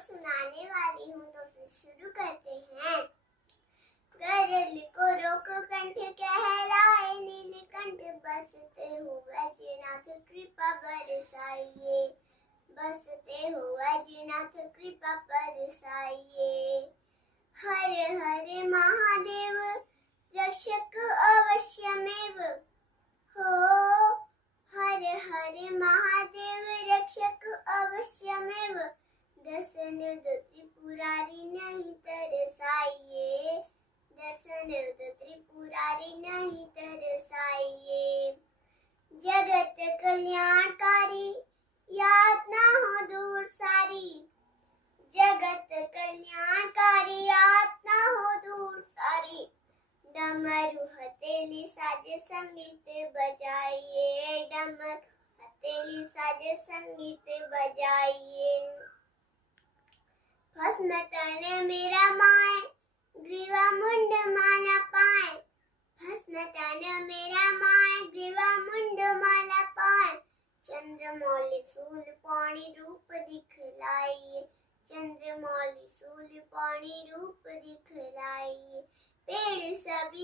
सुनाने वाली हूँ, तो फिर शुरू करते हैं। गरल को रोको कंठ कहलाए, नीलकंठ बसते हो वैजनाथ कृपा बरसाइए, बसते हो वैजनाथ कृपा बरसाइए। हर हर महादेव रक्षक अवश्यमेव हो, हर हर महादेव रक्षक अवश्यमेव, दर्शन दो त्रिपुरारी नहीं तरसाइए, दर्शन दो त्रिपुरारी नहीं तरसाइए। जगत कल्याणकारी यातना हो दूर सारी, जगत कल्याणकारी यातना हो दूर सारी, डमरू हथेली साजे संगीत बजाइए, डमरू हथेली साजे संगीत बजाइए। भस्म तन मेरा माए, ग्रीवा मुंड माला पाए, भस्म तन मेरा माए, ग्रीवा मुंड माला पाए। चंद्रमौली सूल पाणी रूप दिखलाइए, चंद्रमौली सूल पाणी रूप दिखलाइए। पेड़ सभी